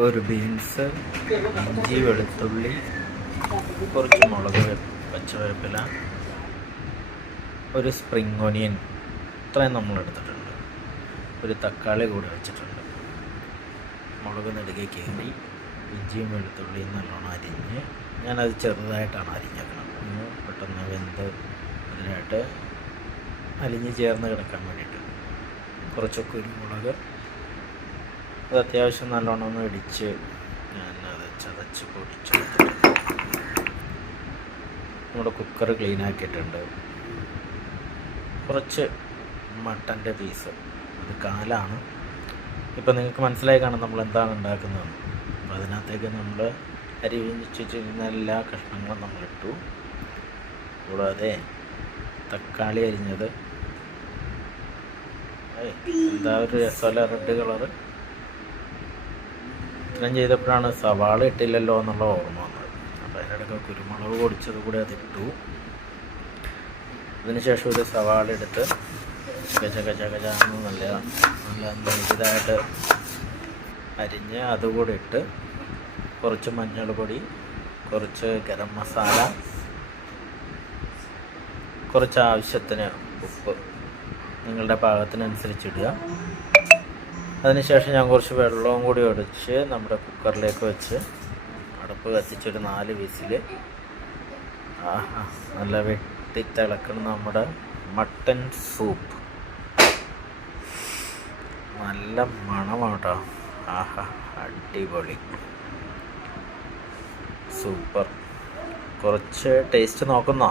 ഒരു ബീൻസ്, ഇഞ്ചി, വെളുത്തുള്ളി, കുറച്ച് മുളക്, പച്ചവേപ്പില, ഒരു സ്പ്രിംഗ് ഓനിയൻ, ഇത്രയും നമ്മൾ എടുത്തിട്ടുണ്ട്. ഒരു തക്കാളി കൂടെ വെച്ചിട്ടുണ്ട്. മുളക് നെടുകെ കീറി, ഇഞ്ചിയും വെളുത്തുള്ളിയും നല്ലോണം അരിഞ്ഞ്, ഞാനത് ചെറുതായിട്ടാണ് അരിഞ്ഞേക്കണം. പെട്ടെന്ന് വെന്ത് അതിനായിട്ട് അലിഞ്ഞ് ചേർന്ന് കിടക്കാൻ വേണ്ടിയിട്ട്. കുറച്ച് കുരുമുളക്, അത് അത്യാവശ്യം നല്ലോണം ഒന്ന് ഇടിച്ച് ഞാനത് ചതച്ച് പൊടിച്ചെടുത്തിട്ടുണ്ട്. നമ്മുടെ കുക്കർ ക്ലീൻ ആക്കിയിട്ടുണ്ട്. കുറച്ച് മട്ടൻ്റെ പീസ്, അത് കാലാണ്. ഇപ്പം നിങ്ങൾക്ക് മനസ്സിലായി കാണും നമ്മൾ എന്താണ് ഉണ്ടാക്കുന്നതെന്ന്. അപ്പോൾ അതിനകത്തേക്ക് നമ്മൾ അരിഞ്ഞിച്ചിരുന്ന എല്ലാ കഷ്ണങ്ങളും നമ്മളിട്ടു. കൂടാതെ തക്കാളി അരിഞ്ഞത്, എന്താ ഒരു രസമല്ല, റെഡ് കളറ്. ഇത്രയും ചെയ്തപ്പോഴാണ് സവാള ഇട്ടില്ലല്ലോ എന്നുള്ള ഓർമ്മ വന്നത്. അപ്പോൾ അതിനിടയ്ക്ക് കുരുമുളക് പൊടിച്ചത് കൂടെ അതിട്ടു. അതിനുശേഷം ഒരു സവാള എടുത്ത് ചകചാന്ന് നല്ല ഇതായിട്ട് അരിഞ്ഞ് അതുകൂടെ ഇട്ട്, കുറച്ച് മഞ്ഞൾപ്പൊടി, കുറച്ച് ഗരം മസാല, കുറച്ച് ആവശ്യത്തിന് ഉപ്പ് നിങ്ങളുടെ പാകത്തിനനുസരിച്ചിടുക. അതിനുശേഷം ഞാൻ കുറച്ച് വെള്ളവും കൂടി ഒഴിച്ച് നമ്മുടെ കുക്കറിലേക്ക് വെച്ച് അടുപ്പ് കത്തിച്ചൊരു 4 വിസിൽ. നല്ല വെട്ടിത്തിളക്കണം നമ്മുടെ മട്ടൻ സൂപ്പ്. നല്ല മണമാട്ടോ. അടിപൊളി, സൂപ്പർ. കുറച്ച് ടേസ്റ്റ് നോക്കുന്നോ?